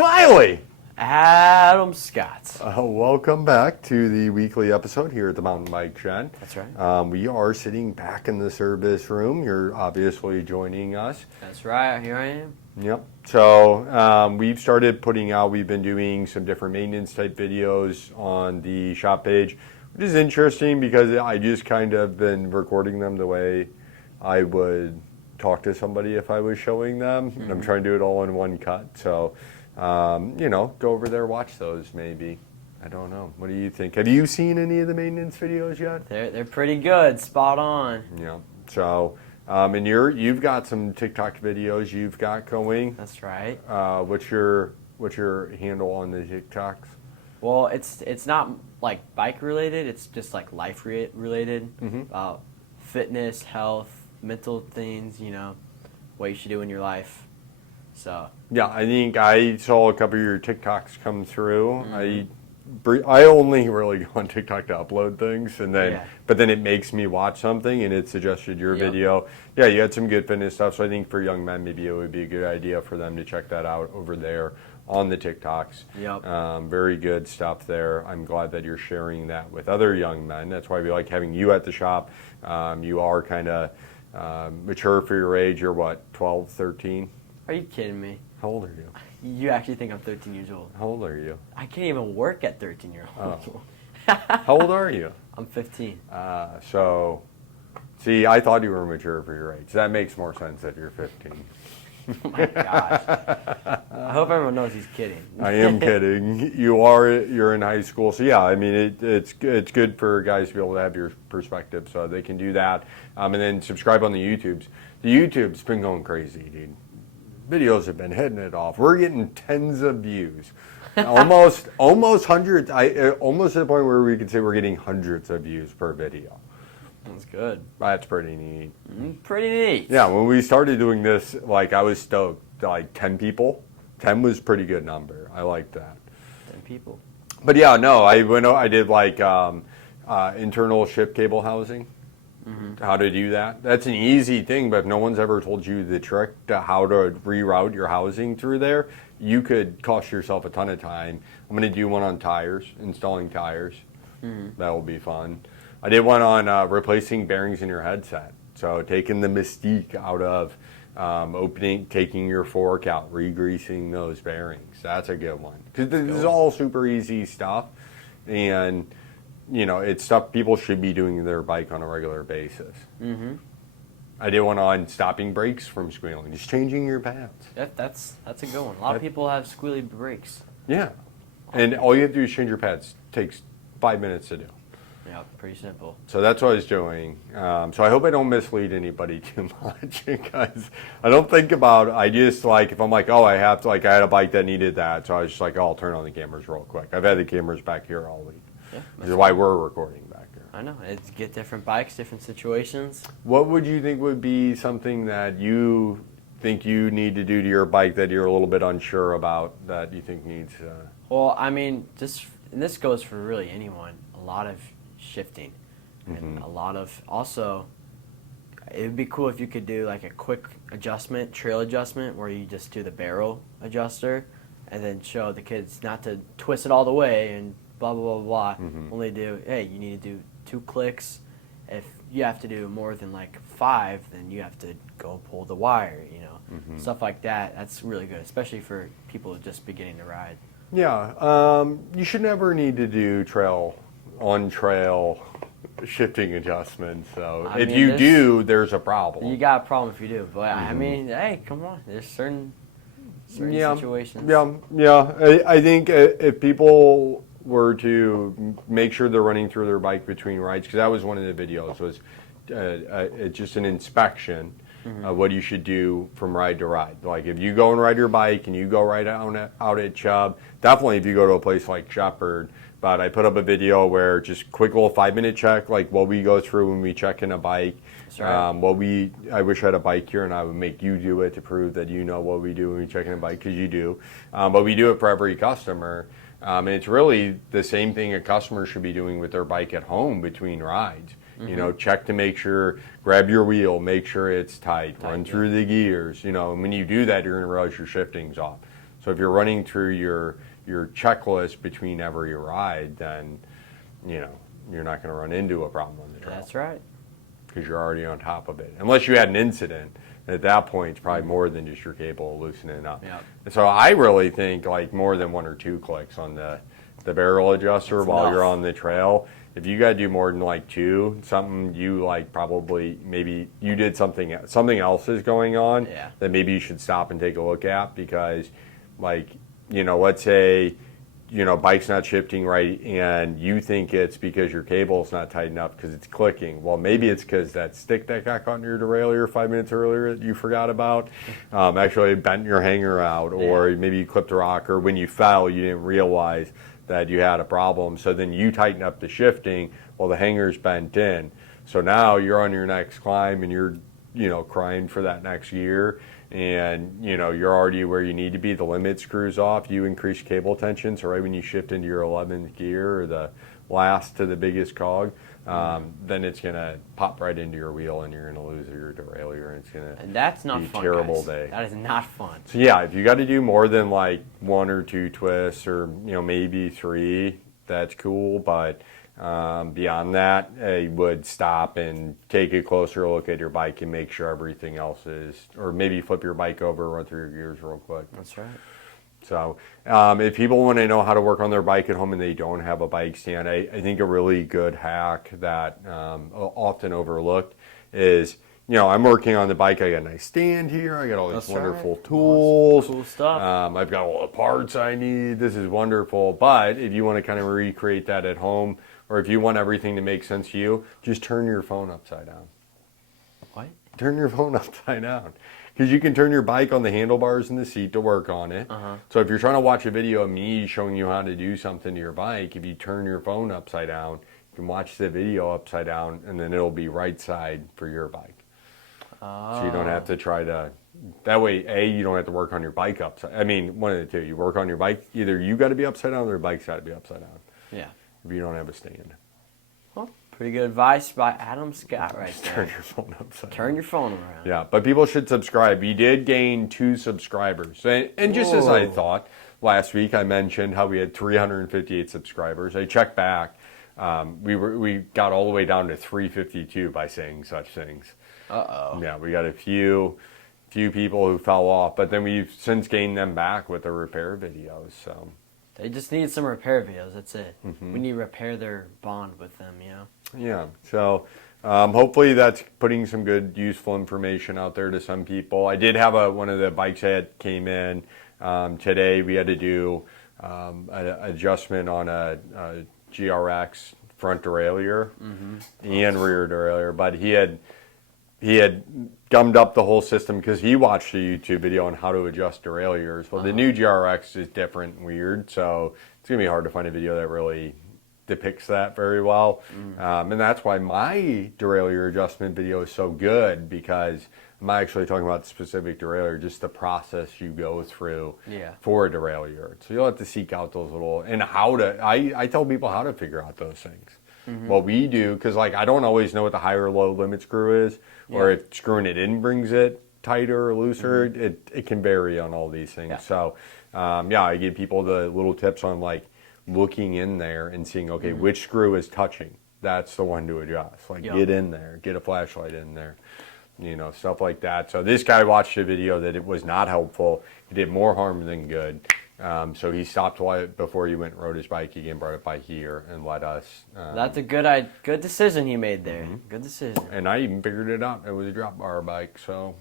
Smiley! Adam Scott. Welcome back to the weekly episode here at the Mountain Bike Shed. That's right. We are sitting back in the service room. You're obviously joining us. That's right. Here I am. Yep. So we've been doing some different maintenance type videos on the shop page, which is interesting because I just kind of been recording them the way I would talk to somebody if I was showing them. Mm-hmm. I'm trying to do it all in one cut. So, go over there, watch those maybe. I don't know. What do you think? Have you seen any of the maintenance videos yet? They're pretty good. Spot on. Yeah. So, and you've got some TikTok videos you've got going. That's right. What's your handle on the TikToks? Well, it's not like bike related. It's just like life related. Mm-hmm. Fitness, health, mental things. What you should do in your life. So. Yeah, I think I saw a couple of your TikToks come through. Mm-hmm. I only really go on TikTok to upload things, but then it makes me watch something, and it suggested your video. Yeah, you had some good fitness stuff, so I think for young men, maybe it would be a good idea for them to check that out over there on the TikToks. Yep. Very good stuff there. I'm glad that you're sharing that with other young men. That's why we like having you at the shop. You are kind of mature for your age. You're what, 12, 13? Are you kidding me? How old are you? You actually think I'm 13 years old. How old are you? I can't even work at 13 years old. Oh. How old are you? I'm 15. See, I thought you were mature for your age. That makes more sense that you're 15. Oh my gosh. I hope everyone knows he's kidding. I am kidding. You're in high school. So yeah, I mean, it's good for guys to be able to have your perspective, so they can do that. And then subscribe on the YouTubes. The YouTube's been going crazy, dude. Videos have been hitting it off. We're getting tens of views, almost hundreds. Almost to the point where we could say we're getting hundreds of views per video. That's good. That's pretty neat. Pretty neat. Yeah, when we started doing this, I was stoked. 10 people. 10 was a pretty good number. I liked that. 10 people. But yeah, no, I did internal shift cable housing. Mm-hmm. How to do that. That's an easy thing, but if no one's ever told you the trick to how to reroute your housing through there, you could cost yourself a ton of time. I'm going to do one on tires, installing tires. Mm-hmm. That will be fun. I did one on replacing bearings in your headset. So taking the mystique out of taking your fork out, re-greasing those bearings. That's a good one. Because this is all super easy stuff. And it's stuff people should be doing to their bike on a regular basis. Mm-hmm. I did one on stopping brakes from squealing, just changing your pads. That's a good one. A lot of people have squealy brakes. Yeah, and all you have to do is change your pads. Takes 5 minutes to do. Yeah, pretty simple. So that's what I was doing. So I hope I don't mislead anybody too much because I don't think about it. I just if I'm I have to I had a bike that needed that, so I was just I'll turn on the cameras real quick. I've had the cameras back here all week. Yeah, this is why we're recording back here. I know. It's get different bikes, different situations. What would you think would be something that you think you need to do to your bike that you're a little bit unsure about that you think needs? Well, I mean, and this goes for really anyone. A lot of shifting, and a lot of also. It would be cool if you could do a quick adjustment, trail adjustment, where you just do the barrel adjuster, and then show the kids not to twist it all the way and blah, blah, blah, blah. Mm-hmm. Only you need to do 2 clicks. If you have to do more than 5, then you have to go pull the wire, Stuff like that. That's really good, especially for people just beginning to ride. Yeah, you should never need to do on-trail shifting adjustments. So if you do, there's a problem. You got a problem if you do. But I mean, hey, come on. There's certain situations. Yeah. I think if people were to make sure they're running through their bike between rides, because that was one of the videos, was just an inspection of what you should do from ride to ride. If you go and ride your bike and you go right out at Chubb, definitely if you go to a place like Shepherd. But I put up a video where just quick little 5-minute check, what we go through when we check in a bike. Right. I wish I had a bike here and I would make you do it to prove that you know what we do when we check in a bike, because you do. But we do it for every customer. And it's really the same thing a customer should be doing with their bike at home between rides. Mm-hmm. Check to make sure, grab your wheel, make sure it's tight, run through the gears, and when you do that, you're going to realize your shifting's off. So if you're running through your checklist between every ride, then you're not going to run into a problem on the trail. That's right. Because you're already on top of it. Unless you had an incident. At that point, it's probably more than just your cable loosening up. Yep. So I really think like more than 1 or 2 clicks on the barrel adjuster That's while enough. you're on the trail. If you got to do more than like 2, something you like probably maybe you did something else is going on Yeah. that maybe you should stop and take a look at because like, let's say bike's not shifting right and you think it's because your cable's not tight enough because it's clicking. Well, maybe it's because that stick that got caught in your derailleur 5 minutes earlier that you forgot about actually bent your hanger out, or maybe you clipped a rock, or when you fell you didn't realize that you had a problem. So then you tighten up the shifting while the hanger's bent in. So now you're on your next climb and you're crying for that next gear. And you're already where you need to be. The limit screws off. You increase cable tension, so right when you shift into your 11th gear or the last to the biggest cog, then it's gonna pop right into your wheel, and you're gonna lose your derailleur, and it's gonna that's not be a fun, terrible guys. day. That is not fun. So yeah, if you got to do more than like 1 or 2 twists, or maybe 3, that's cool. But beyond that, I would stop and take a closer look at your bike and make sure everything else is, or maybe flip your bike over, run through your gears real quick. That's right. So if people want to know how to work on their bike at home and they don't have a bike stand, I think a really good hack that often overlooked is, I'm working on the bike. I got a nice stand here. I got all these That's wonderful right. tools. Cool stuff. I've got all the parts I need. This is wonderful. But if you want to kind of recreate that at home, or if you want everything to make sense to you, just turn your phone upside down. What? Turn your phone upside down. Because you can turn your bike on the handlebars in the seat to work on it. So if you're trying to watch a video of me showing you how to do something to your bike, if you turn your phone upside down, you can watch the video upside down, and then it'll be right side for your bike. So you don't have to try to, that way, you don't have to work on your bike upside. I mean, one of the two. You work on your bike, either you got to be upside down or your bike's got to be upside down. Yeah. If you don't have a stand. Well, pretty good advice by Adam Scott right Just there. turn your phone upside down. Turn your phone around. Yeah, but people should subscribe. We did gain 2 subscribers. And just as I thought, last week I mentioned how we had 358 subscribers. I checked back. We got all the way down to 352 by saying such things. Uh-oh. Yeah, we got a few people who fell off, but then we've since gained them back with the repair videos. So They just need some repair videos. That's it. We need to repair their bond with them, yeah, so hopefully that's putting some good, useful information out there to some people. I did have one of the bikes that came in today. We had to do an adjustment on a GRX front derailleur and rear derailleur, but he had gummed up the whole system because he watched a YouTube video on how to adjust derailleurs. Well, the new GRX is different and weird, so it's going to be hard to find a video that really depicts that very well. And that's why my derailleur adjustment video is so good, because I'm not actually talking about the specific derailleur, just the process you go through for a derailleur. So you'll have to seek out those little, and how to, I tell people how to figure out those things. What we do, because like I don't always know what the high or low limit screw is, or if screwing it in brings it tighter or looser. It can vary on all these things. So I give people the little tips on like looking in there and seeing, okay, which screw is touching. That's the one to adjust. Like get in there, get a flashlight in there, stuff like that. So this guy watched a video that it was not helpful. It did more harm than good. So he stopped before he went and rode his bike again, brought it by here, and let us. That's a good decision he made there. Good decision. And I even figured it out. It was a drop bar bike, so.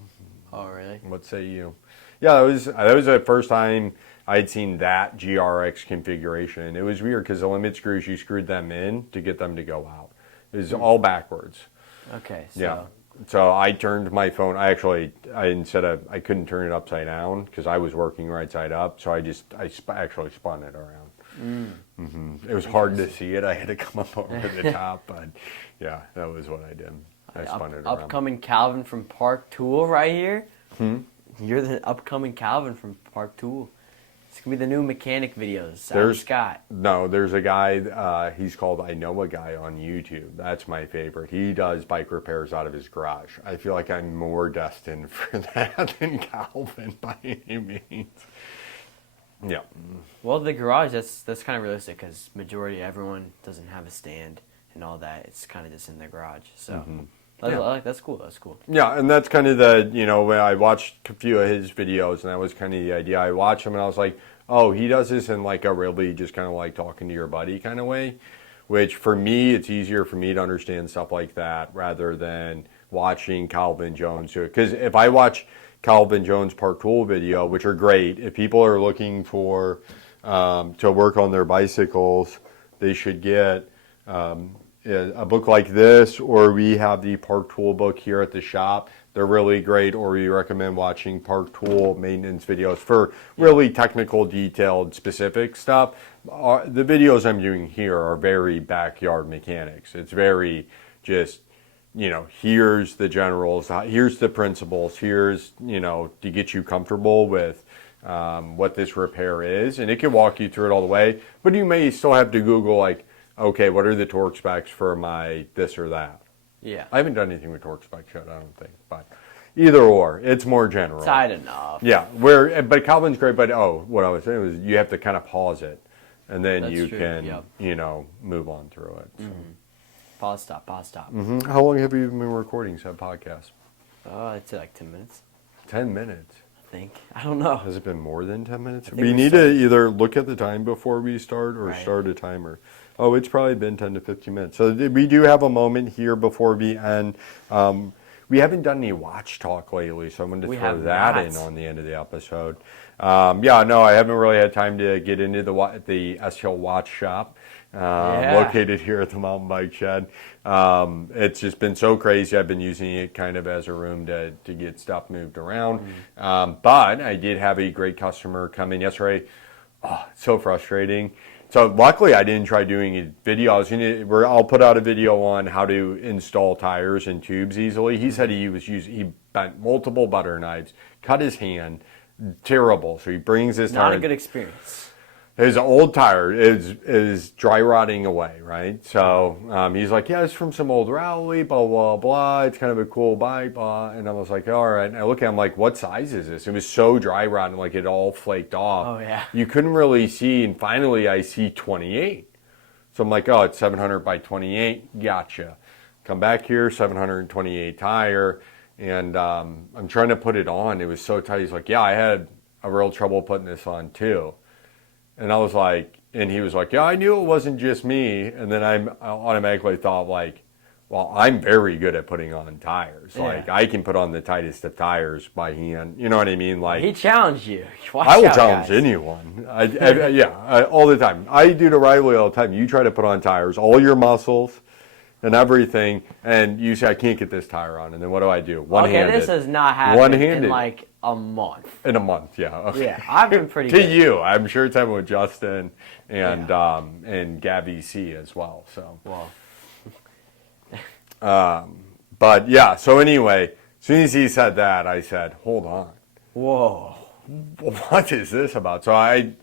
Oh, really? What say you? Yeah, that was the first time I'd seen that GRX configuration. It was weird because the limit screws, you screwed them in to get them to go out. It was all backwards. Okay, so. Yeah. So I turned my phone. I couldn't turn it upside down because I was working right side up. So I actually spun it around. It was hard to see it. I had to come up over the top, but yeah, that was what I did. I spun it around. Upcoming Calvin from Park Tool right here. You're the upcoming Calvin from Park Tool. It's going to be the new mechanic videos. Adam Scott. No, there's a guy, he's called I Know a Guy on YouTube. That's my favorite. He does bike repairs out of his garage. I feel like I'm more destined for that than Calvin by any means. Yeah. Well, the garage, that's kind of realistic because majority everyone doesn't have a stand and all that. It's kind of just in their garage. So that's cool. That's cool. Yeah, and that's kind of when I watched a few of his videos, and that was kind of the idea. I watched him, and I was like, oh, he does this in like a really just kind of like talking to your buddy kind of way, which for me, it's easier for me to understand stuff like that rather than watching Calvin Jones do it. Because if I watch Calvin Jones Park Tool video, which are great, if people are looking for to work on their bicycles, they should get a book like this, or we have the Park Tool book here at the shop. They're really great, or we recommend watching Park Tool maintenance videos for really technical, detailed, specific stuff. The videos I'm doing here are very backyard mechanics. It's very just, here's the generals, here's the principles, here's, to get you comfortable with what this repair is. And it can walk you through it all the way, but you may still have to Google, like, okay, what are the torque specs for my this or that? Yeah. I haven't done anything with torque specs yet, I don't think. But either or, it's more general. Tight enough. Yeah. But Calvin's great, but what I was saying was you have to kind of pause it, and then That's you true, can, yep. move on through it. So. Pause, stop, pause, stop. How long have you been recording said podcast? I'd say like 10 minutes, 10 minutes. I think. I don't know. Has it been more than 10 minutes? think We we need started- to either look at the time before we start or Right. start a timer. Oh, it's probably been 10 to 15 minutes. So we do have a moment here before we end. We haven't done any watch talk lately, so I'm going to We throw have that not. in on the end of the episode. I haven't really had time to get into the S Hill Watch Shop. Located here at the Mountain Bike Shed. It's just been so crazy. I've been using it kind of as a room to get stuff moved around. But I did have a great customer come in yesterday. Oh, it's so frustrating. So luckily I didn't try doing a video. I'll put out a video on how to install tires and tubes easily. He said he bent multiple butter knives, cut his hand. Terrible. So he brings his Not tire. a good experience. His old tire is dry rotting away, right? So he's like, yeah, it's from some old rally, blah, blah, blah. It's kind of a cool bike, blah. And I was like, all right. And I look at him like, what size is this? It was so dry rotting, like it all flaked off. Oh, yeah. You couldn't really see. And finally, I see 28. So I'm like, oh, it's 700 by 28. Gotcha. Come back here, 728 tire. And I'm trying to put it on. It was so tight. He's like, yeah, I had a real trouble putting this on too. And I was like, and he was like, yeah, I knew it wasn't just me. And then I automatically thought like, well, I'm very good at putting on tires. Yeah. Like I can put on the tightest of tires by hand. You know what I mean? Like He challenged you. Watch I will out, challenge guys. anyone. All the time. I do to Riley all the time. You try to put on tires, all your muscles and everything, and you say, I can't get this tire on. And then what do? One-handed. Okay, this has not happened One-handed. in like a month. In a month, yeah. Okay. Yeah, I've been pretty To good. you. I'm sure it's happened with Justin and Gabby C as well. So, Well, but yeah. So anyway, as soon as he said that, I said, hold on. whoa. What is this about? So I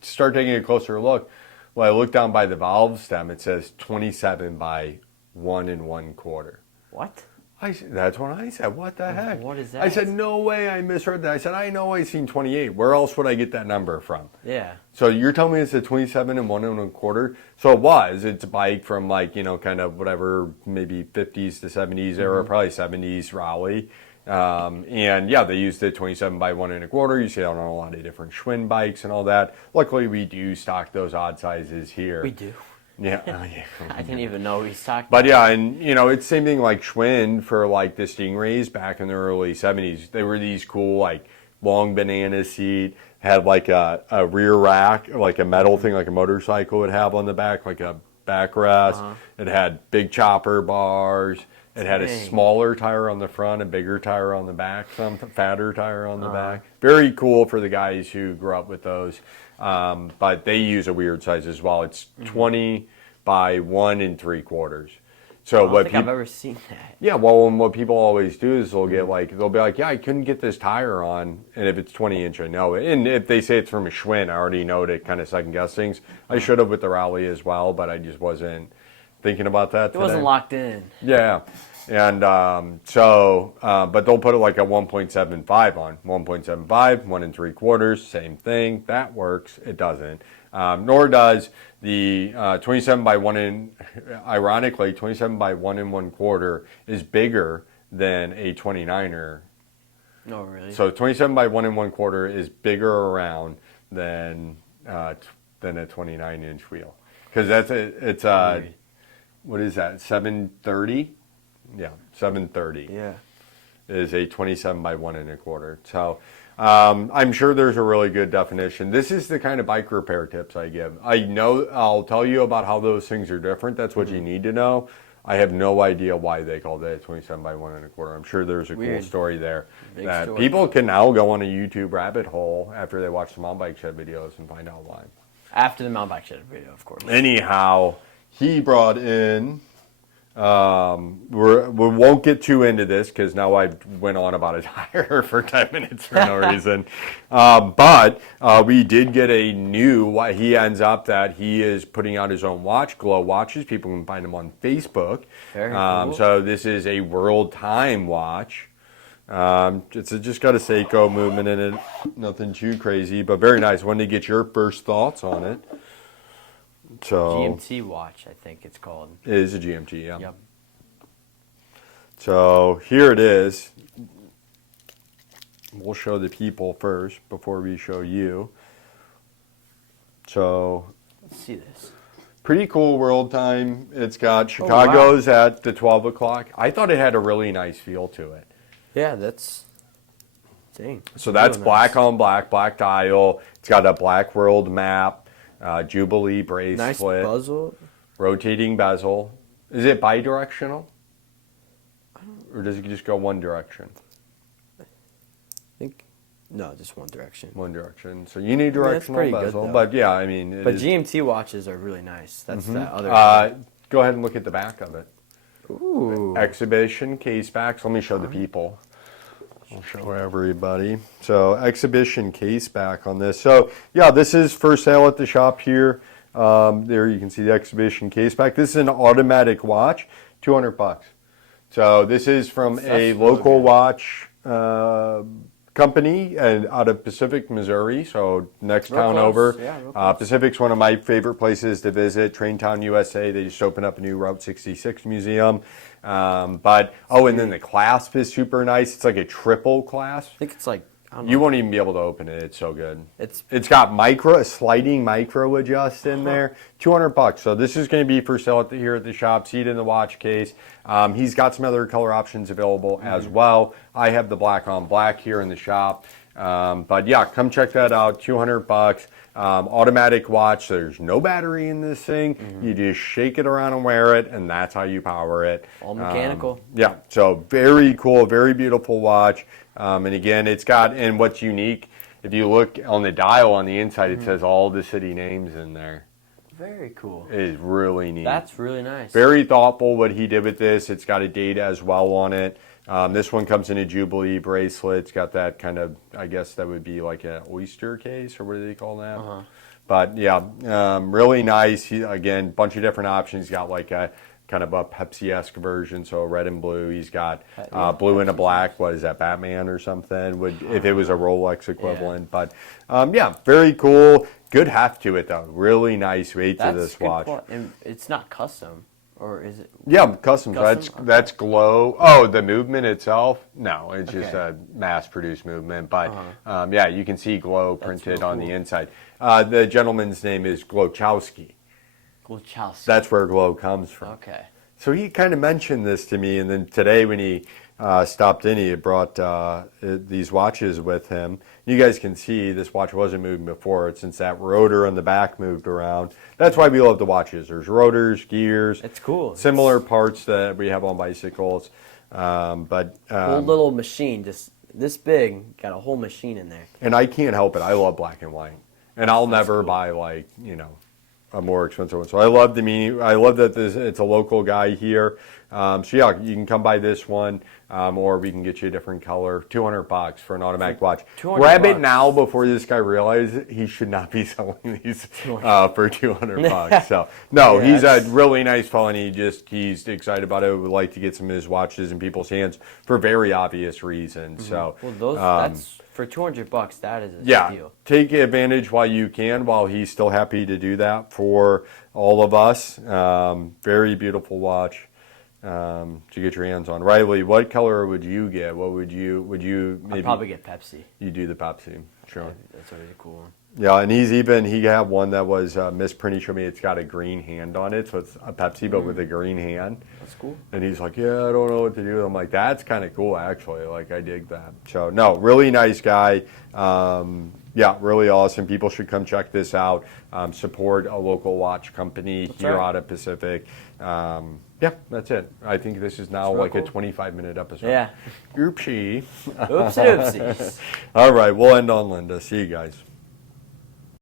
start taking a closer look. Well, I look down by the valve stem. It says 27 by 1 1/4. What? That's what I said. What the heck? What is I that? said, no way. I misheard that. I said, I know I seen 28. Where else would I get that number from? Yeah. So you're telling me it's a 27 and 1 1/4? So it was. It's a bike from kind of whatever, maybe 50s to 70s era, probably 70s rally. They used the 27 by 1 1/4. You see that on a lot of different Schwinn bikes and all that. Luckily, we do stock those odd sizes here. We do. Yeah. I didn't even know we stocked. But yeah, and it's same thing like Schwinn for like the Stingrays back in the early 70s. They were these cool like long banana seat, had like a rear rack, like a metal thing like a motorcycle would have on the back, like a backrest. It had big chopper bars. It had a Dang. smaller tire on the front, a bigger tire on the back, some fatter tire on the back. Very cool for the guys who grew up with those. But they use a weird size as well. It's 20 by 1 3/4. So I don't what think I've people, ever seen that. yeah, well, and what people always do is they'll be like, yeah, I couldn't get this tire on, and if it's 20 inch, I know it. And if they say it's from a Schwinn, I already know to kind of second guess things. I should have with the Rally as well, but I just wasn't thinking about that It wasn't today. locked in. Yeah. And but they'll put it like a 1.75 on 1.75, 1 3/4, same thing. That works. It doesn't. Nor does the 27 by 1 ironically, 27 by 1 1/4 is bigger than a 29er. No, really. So 27 by 1 1/4 is bigger around than a 29-inch wheel. Because it's what is that, 730? Yeah, 730. Yeah. Is a 27 by 1 1/4. So I'm sure there's a really good definition. This is the kind of bike repair tips I give. I'll tell you about how those things are different. That's what you need to know. I have no idea why they called it a 27 by 1 1/4. I'm sure there's a cool Weird. story there. Big That story. people can now go on a YouTube rabbit hole after they watch the Mountain Bike Shed videos and find out why. After the mountain bike shed video, of course. Anyhow, he brought in. We won't get too into this because now I went on about a tire for 10 minutes for no reason. But we did get a new. He ends up that he is putting out his own watch, Glow Watches. People can find him on Facebook. Very cool. So this is a World Time watch. It's just got a Seiko movement in it. Nothing too crazy, but very nice. Wanted to get your first thoughts on it. So GMT watch, I think it's called. it is a GMT, yeah. Yep. So here it is. We'll show the people first before we show you. So Let's see this. pretty cool World Time. It's got Chicago's at the 12 o'clock. I thought it had a really nice feel to it. Yeah, that's. Dang. So that's real black nice. on black, black dial. It's got a black world map, Jubilee Nice bracelet, bezel. rotating bezel. Is it bidirectional? Or does it just go one direction? I think. No, just one direction. One direction. So unidirectional that's pretty good, bezel. though. But yeah, I mean. it But is- GMT watches are really nice. That's that other. Go ahead and look at the back of it. Ooh. Exhibition case backs. Let me show the people. I'll show everybody. So exhibition case back on this. So yeah, this is for sale at the shop here. There you can see the exhibition case back. This is an automatic watch, $200. So this is from That's a really local good. watch company and out of Pacific, Missouri. So next Real town close. over. Yeah, real close. Pacific's one of my favorite places to visit. Traintown, USA. They just opened up a new Route 66 museum. And then the clasp is super nice. It's like a triple clasp. I think it's like. I don't know. You won't even be able to open it. It's so good. It's got a sliding micro adjust in there. $200. So this is going to be for sale here at the shop. See it in the watch case. He's got some other color options available as well. I have the black on black here in the shop. But yeah, come check that out. $200. Automatic watch. There's no battery in this thing. You just shake it around and wear it, and that's how you power it. all mechanical. Yeah, so very cool, very beautiful watch. And again, it's got, and what's unique, if you look on the dial on the inside, it says all the city names in there. Very cool. It is really neat. That's really nice. Very thoughtful what he did with this. It's got a date as well on it. This one comes in a Jubilee bracelet. It's got that kind of, I guess that would be like an oyster case, or what do they call that? Uh-huh. But yeah, really nice. Again, bunch of different options. He's got like a kind of a Pepsi-esque version, so red and blue. He's got blue and a black. What is that, Batman or something? If it was a Rolex equivalent. But yeah, very cool. Good heft to it though. Really nice weight to this good watch. and it's not custom, or is it? Yeah, custom. So Custom? that's glow. Oh, the movement itself? No, it's just Okay. a mass-produced movement. But yeah, you can see glow printed real on cool. the inside. The gentleman's name is Glowchowski. Glowchowski. That's where glow comes from. Okay. So he kind of mentioned this to me, and then today when he stopped in, he had brought these watches with him. You guys can see this watch wasn't moving before, since that rotor on the back moved around. That's why we love the watches. There's rotors, gears, It's cool. similar parts that we have on bicycles. But Whole little machine, just this big, got a whole machine in there. and I can't help it. I love black and white, and I'll never buy a more expensive one. So I love I love that it's a local guy here. So yeah, you can come buy this one, or we can get you a different color. $200 for an automatic watch. Grab it $200. now before this guy realizes he should not be selling these for $200. So no, Yeah, he's a that's- really nice fellow, and he's excited about it. Would like to get some of his watches in people's hands for very obvious reasons. So Well, those that's for $200. That is a yeah, steal. take advantage while you can, while he's still happy to do that for all of us. Very beautiful watch to get your hands on. Riley, what color would you get? What would you maybe? I'd probably get Pepsi. You do the Pepsi, sure. That's a really cool one. Yeah, and he had one that was Miss Prinny showed me. It's got a green hand on it, so it's a Pepsi but with a green hand. That's cool. And he's like, yeah, I don't know what to do. I'm like, that's kind of cool, actually. Like, I dig that. So, no, really nice guy. Yeah, really awesome. People should come check this out. Support a local watch company here right. out of Pacific. Yeah, that's it. I think this is now real like a cool. 25-minute episode. Yeah. Oopsie. Oopsie doopsies. All right, we'll end on Linda. See you guys.